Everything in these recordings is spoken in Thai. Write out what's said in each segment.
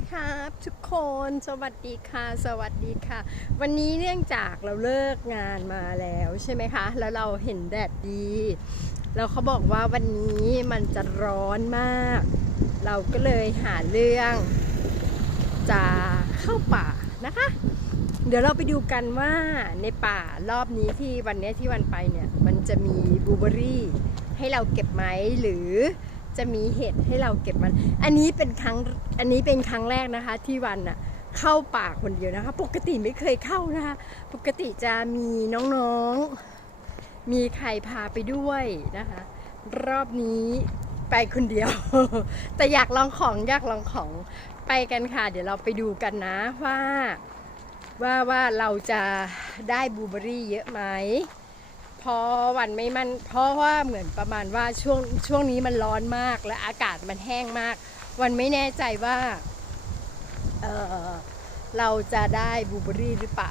ครับทุกคนสวัสดีค่ะ สวัสดีค่ะ วันนี้เนื่องจากเราเลิกงานมาแล้วใช่ไหมคะ แล้วเราเห็นแดดดีแล้วเขาบอกว่าวันนี้มันจะร้อนมาก เราก็เลยหาเรื่องจะเข้าป่านะคะ เดี๋ยวเราไปดูกันว่าในป่ารอบนี้ที่วันนี้ที่วันไปเนี่ย มันจะมีบลูเบอรี่ให้เราเก็บไหมหรือ จะมีเห็ดให้เราเก็บมัน อันนี้เป็นครั้งอันนี้เป็นครั้งแรกนะคะ ที่วันอะเข้าป่าคนเดียวนะคะ ปกติไม่เคยเข้านะคะ ปกติจะมีน้องๆ มีใครพาไปด้วยนะคะ รอบนี้ไปคนเดียว แต่อยากลองของอยากลองของไปกันค่ะ เดี๋ยวเราไปดูกันนะว่าว่าว่าเราจะได้บูเบอรี่เยอะไหม ราะวันไม่มันเพราะว่าเหมือนประมาณว่าช่วงช่วงนี้มันร้อนมากและอากาศมันแห้งมาก วันไม่แน่ใจว่าเออเราจะได้บูเบอรี่หรือเปล่า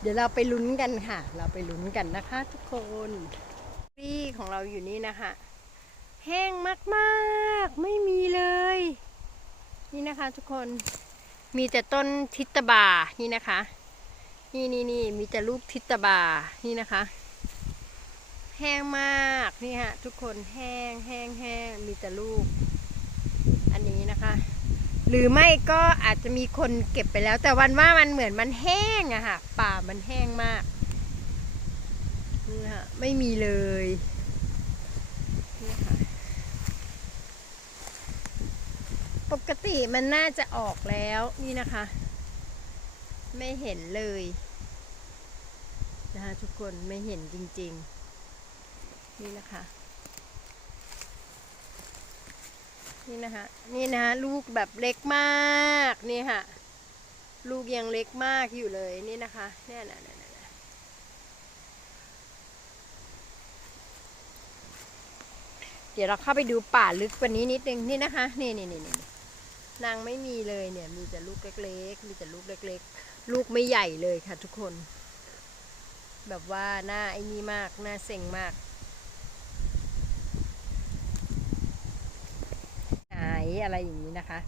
เดี๋ยวเราไปลุ้นกันค่ะ เราไปลุ้นกันนะคะ ทุกคนบูเบอรี่ของเราอยู่นี่นะคะ แห้งมากๆ ไม่มีเลย นี่นะคะทุกคน มีแต่ต้นทิตบา นี่นะคะ นี่นี่นี่มีแต่ลูกทิตบา นี่นะคะ แห้งมากนี่ฮะทุกคนแห้งแห้งแห้งมีแต่ลูก อันนี้นะคะ หรือไม่ก็อาจจะมีคนเก็บไปแล้ว แต่วันว่ามันเหมือนมันแห้งอะค่ะ ป่ามันแห้งมากนี่ค่ะไม่มีเลยนี่ค่ะปกติมันน่าจะออกแล้วนี่นะคะ ไม่เห็นเลยนะคะทุกคนไม่เห็นจริง ๆ นี่นะคะ นี่นะคะนี่นะคะลูกแบบเล็กมากนี่ค่ะ ลูกยังเล็กมากอยู่เลยนี่นะคะเนี่ยนะนะนะเดี๋ยวเราเข้าไปดูป่าลึกกว่านี้นิดนึงนี่นะคะ นี่นี่นี่นางไม่มีเลยเนี่ยมีแต่ลูกเล็กๆ มีแต่ลูกเล็ก ๆ ลูกไม่ใหญ่เลยค่ะทุกคน แบบว่าหน้าไอ้นี่มาก หน้าเซ็งมาก หายอะไรอย่างนี้นะคะ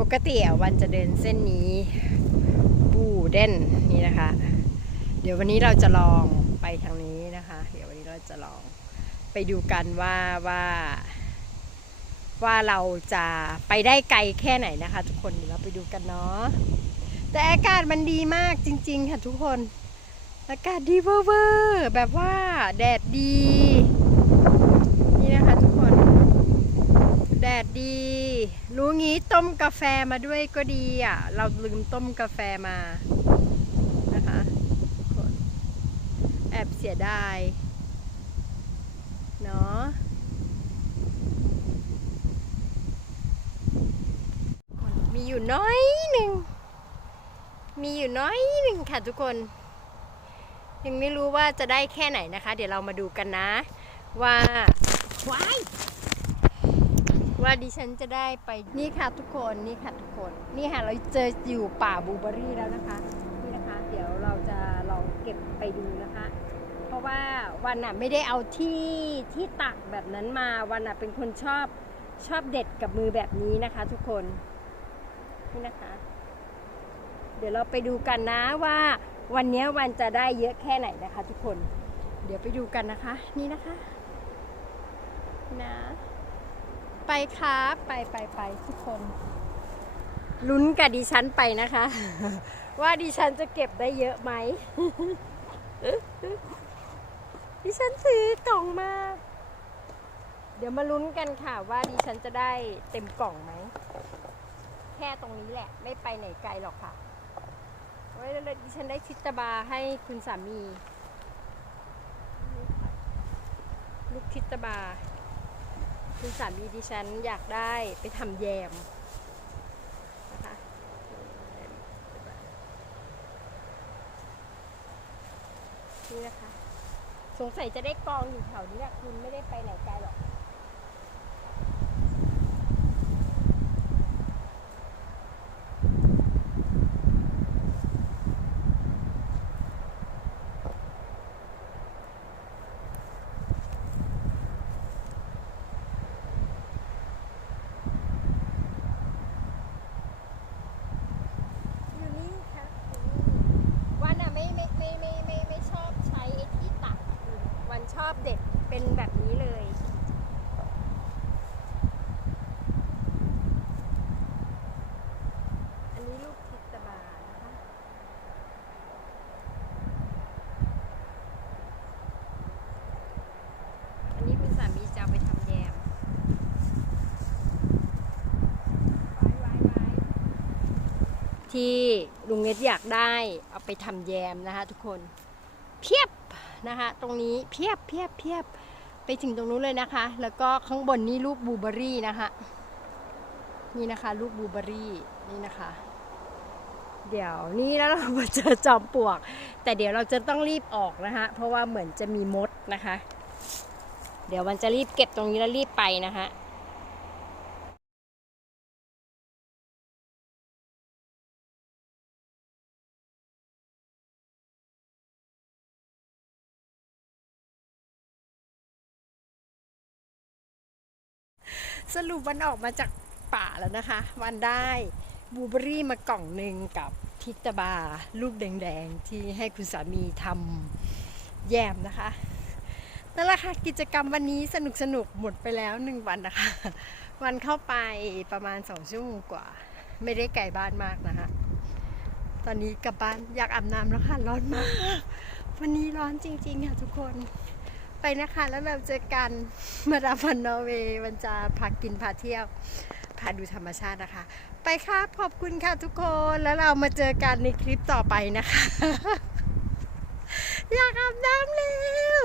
ปกติวันจะเดินเส้นนี้ บูเด่นนี่นะคะ เดี๋ยววันนี้เราจะลองไปทางนี้นะคะ เดี๋ยววันนี้เราจะลองไปดูกันว่าว่า ว่าเราจะไปได้ไกลแค่ไหนนะคะ ทุกคนเดี๋ยวเราไปดูกันเนาะแต่อากาศมันดีมากจริง ๆ ค่ะทุกคน อากาศดีเวอร์แบบว่าแดดดี นี่นะคะทุกคน แดดดี รู้งี้ต้มกาแฟมาด้วยก็ดีอะ เราลืมต้มกาแฟมานะคะทุกคน แอบเสียดายเนาะ มีอยู่น้อยหนึ่ง มีอยู่น้อยหนึ่งค่ะทุกคน ยังไม่รู้ว่าจะได้แค่ไหนนะคะ เดี๋ยวเรามาดูกันนะ ว่าว้ายว่าดิฉันจะได้ไปนี่ค่ะทุกคนนี่ค่ะทุกคนนี่ค่ะเราเจออยู่ป่าบลูเบอร์รี่แล้วนะคะนี่นะคะ เดี๋ยวเราจะลองเก็บไปดูนะคะ เพราะว่าวันน่ะไม่ได้เอาที่ที่ตักแบบนั้นมาวันน่ะเป็นคนชอบชอบเด็ดกับมือแบบนี้นะคะ ทุกคน นี่นะคะ เดี๋ยวเราไปดูกันนะว่าวันนี้วันจะได้เยอะแค่ไหนนะคะ ทุกคน เดี๋ยวไปดูกันนะคะ นี่นะคะ นะ ไปครับไปไปไปทุกคน ลุ้นกับดิฉันไปนะคะ ว่าดิฉันจะเก็บได้เยอะไหมดิฉันซื้อกล่องมา เดี๋ยวมาลุ้นกันค่ะว่าดิฉันจะได้เต็มกล่องไหม ค่ตรงนี้แหละ ไม่ไปไหนไกลหรอกค่ะไว้ดิฉันได้ชิตาบาให้คุณสามีลูกชิตาบา คุณสามีดิฉันอยากได้ไปทำแยมนะคะนี่นะคะ สงสัยจะได้กองอยู่แถวนี้แหละคุณไม่ได้ไปไหนไกลหรอก อบเด็ดเป็นแบบนี้เลย อันนี้ลูกทิตบานะคะ อันนี้คุณสามีจะเอาไปทำแยมไว้ไว้ไว้ที่ลุงเน็ตอยากได้เอาไปทำแยมนะคะทุกคน เพียบ นะคะตรงนี้เพียบเพียบเพียบไปถึงตรงนู้นเลยนะคะ แล้วก็ข้างบนนี่ลูกบูเบอรี่นะคะนี่นะคะ ลูกบูเบอร์รี่นี่นะคะ เดี๋ยวนี่แล้วเรามาเจอจอมปลวก แต่เดี๋ยวเราจะต้องรีบออกนะคะเพราะว่าเหมือนจะมีมดนะคะ เดี๋ยวมันจะรีบเก็บตรงนี้แล้วรีบไปนะคะ สรุปมันออกมาจากป่าแล้วนะคะ วันได้บูเบอรี่มากล่องหนึ่งกับทิตาบาลูกแดงๆ ที่ให้คุณสามีทำแยมนะคะนั่นแหละค่ะกิจกรรมวันนี้สนุกสนุกหมดไปแล้วหนึ่งวันนะคะ วันเข้าไปประมาณสองชั่วโมงกว่า ไม่ได้ไกลบ้านมากนะคะตอนนี้กลับบ้านอยากอาบน้ำแล้วค่ะร้อนมาก วันนี้ร้อนจริงๆค่ะทุกคน ไปนะคะ แล้วเราเจอกันมาดามฟันนอร์เวย์มันจะพากินพาเที่ยวพาดูธรรมชาตินะคะ ไปค่ะขอบคุณค่ะทุกคนแล้วเรามาเจอกันในคลิปต่อไปนะคะ อยากอาบน้ำแล้ว